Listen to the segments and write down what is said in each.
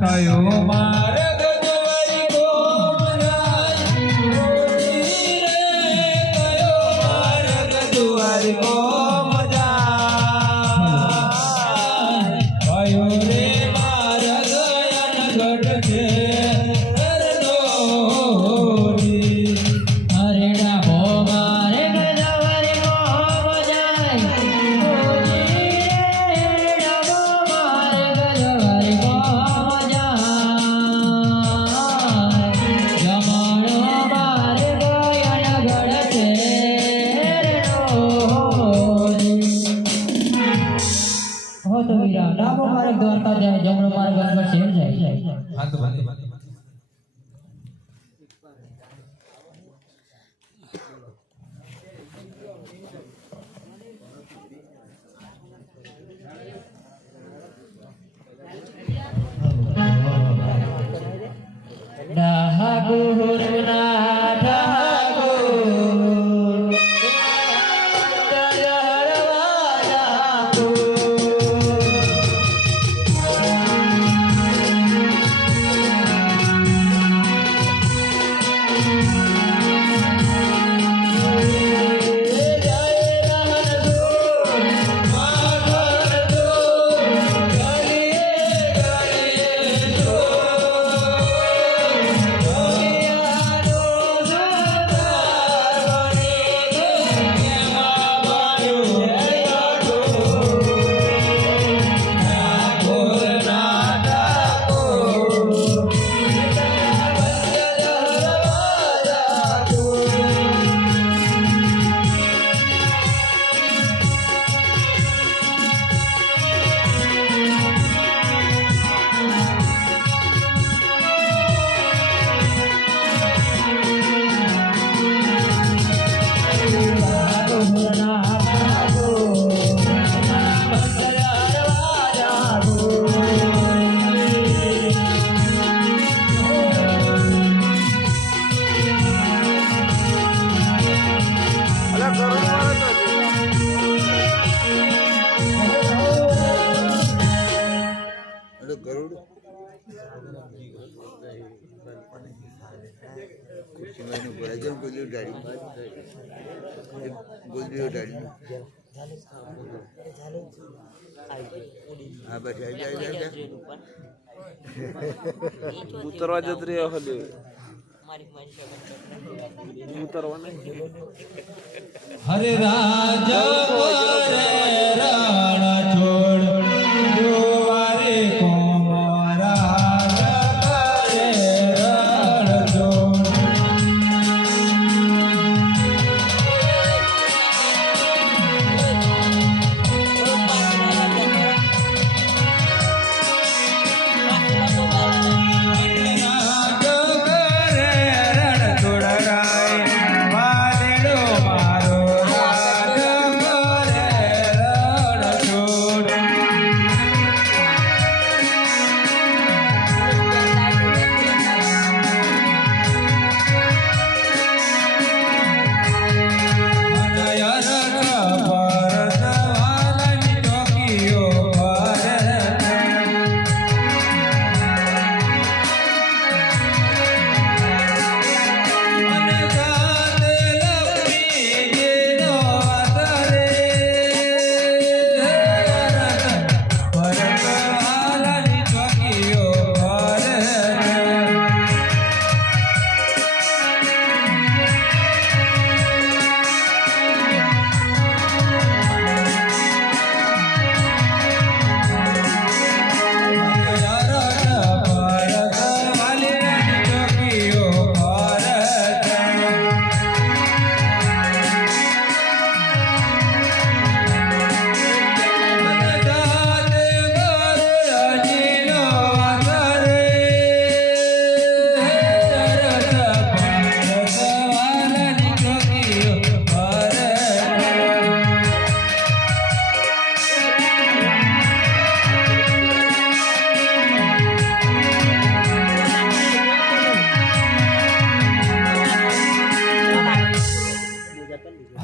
তাই মারে ગુંદીઓ ટાળી હા બસ આવી ઉતરવા જત રહ્યો હલી ઉતરવા નહીં હરે રાજા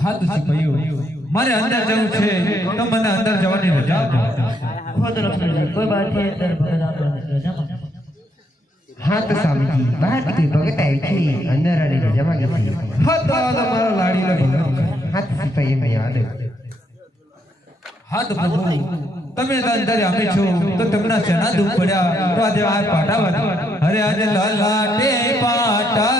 સાધુજી કહ્યું મારે અંદર જવું છે. તો મને અંદર જવાની રજા આપો. ખુદ રક્ષણ કોઈ બાત નહીં અંદર ભગત આપણે રજા હા તો ભગત આવી છે અંદર અને રજામાં જતી હા તો તમારો લાડીનો ભગત હાથ સિપાઈ એમ યાદ હાથ પ્રભુ તમે અંદર અમે છો તો તમને શેના દુઃખ પડ્યા. તો આજે આ પાટા અરે આજે લલાટે પાટા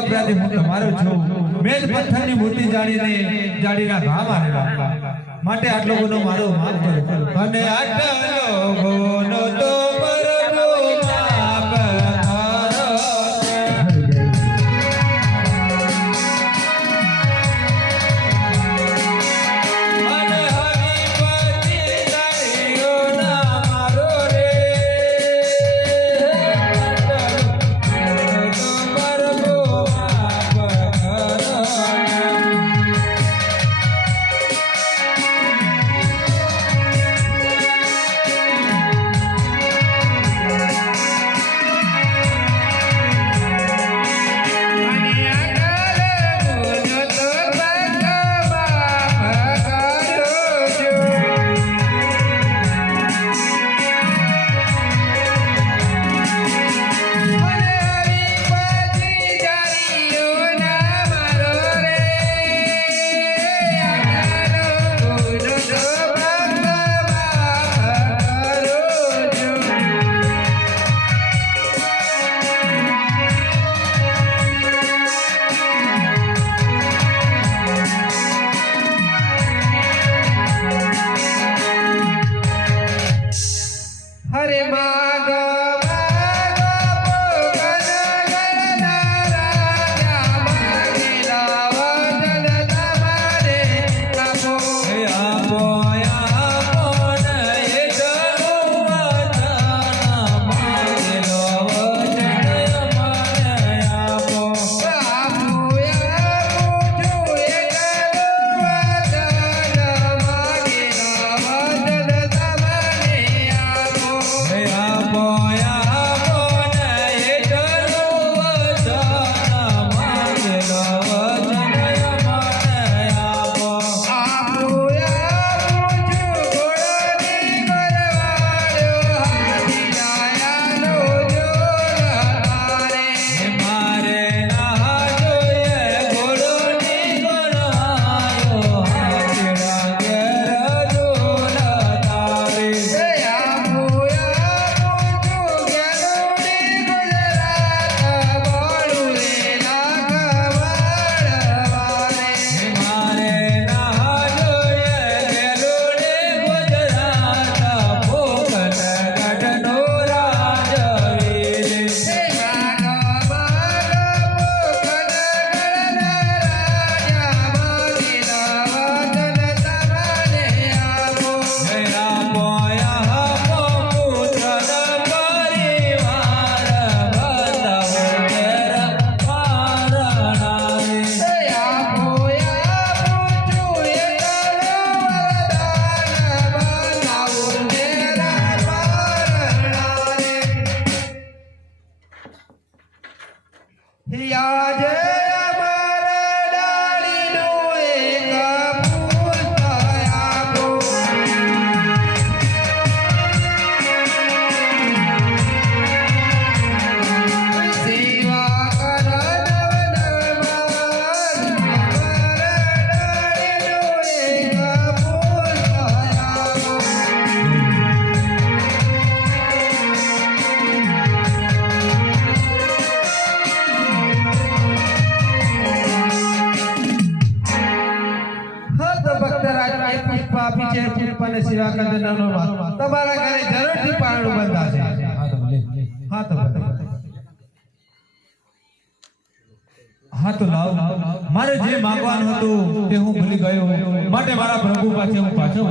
અપરાધી હું તમારો છું. મેં પથ્થરની મૂર્તિ જાણીને જાડીના ઘા મારેલા માટે આટલો ગુનો મારો માફ કરો. અને આટલો ગુનો તો हरे मा છે સેવા કરનારનો વાત. તમારા ઘરે જરૂરથી પારણું બંધાશે. હા તો. હા તો લાવ. મારે જે માંગવાનું હતું તે હું ભૂલી ગયો. માટે મારા પ્રભુ પાસે હું પાછો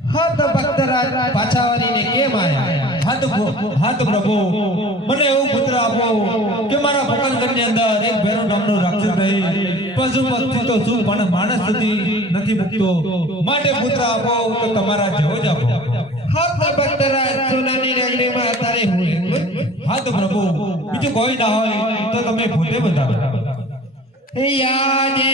હા તો ભક્તરાજ પાછા વળીને કેમ આયા? હા તો ભો- પ્રભુ મને એવું પુત્ર આપો કે મારા ભોકલગઢની અંદર એક ભેરો નામનો રાક્ષસ રહી. પશુ પક્ષી તો શું પણ માણસ સુધી નથી મૂકતો માટે પુત્ર આપો તો તમારા જેવો જ આપો. હા તો પ્રભુ બીજું કોઈ ના હોય તો તમે પોતે બતાવો યાદે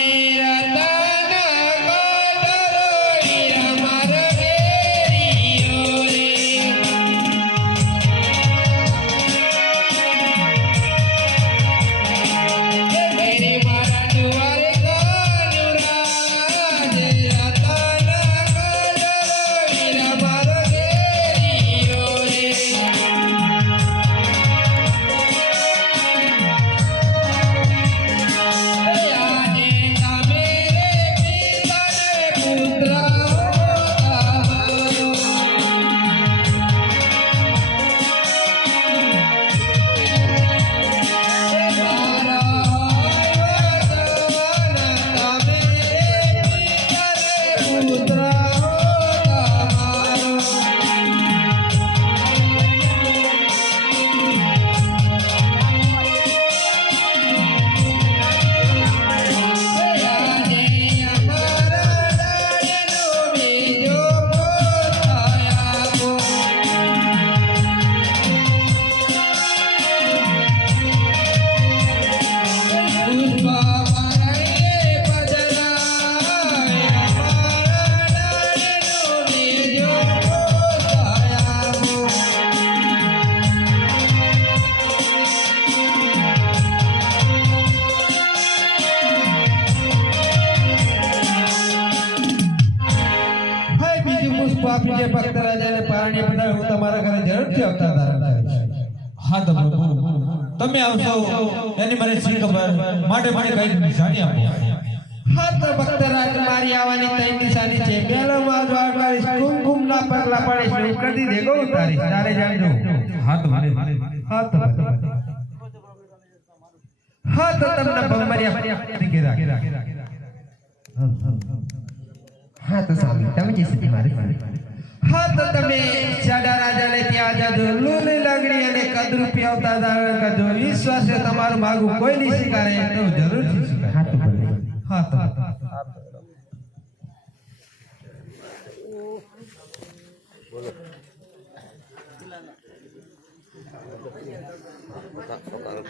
તમારા ઘરે જરૂરથી અવતાર ધારણ કરીશ હા તો પ્રભુ તમે આવશો એની મને શી ખબર માટે મને કઈ નિશાની આપો હા તો ભક્ત રાજ મારી આવવાની તઈ નિશાની છે પહેલો માં દ્વાર કરીશ કુમકુમ ના પગલા પાડીશ ને ઉપરથી દેગો ઉતારીશ તારે જાણજો હા તો ભલે હા તો ભલે હા તો તમને ભમરિયા દીકે રાખ હા તો સ્વામી તમે જે સુધી મારે હા તો તમે સાડા રાજાને ત્યાં જજો. લૂલી લાગણી અને કદરૂપી અવતાર ધારણ કરજો વિશ્વાસ છે તમારું માગું કોઈ નહીં સ્વીકારે. તો જરૂરથી સ્વીકારે. હા તો ભલે હા તો પકારો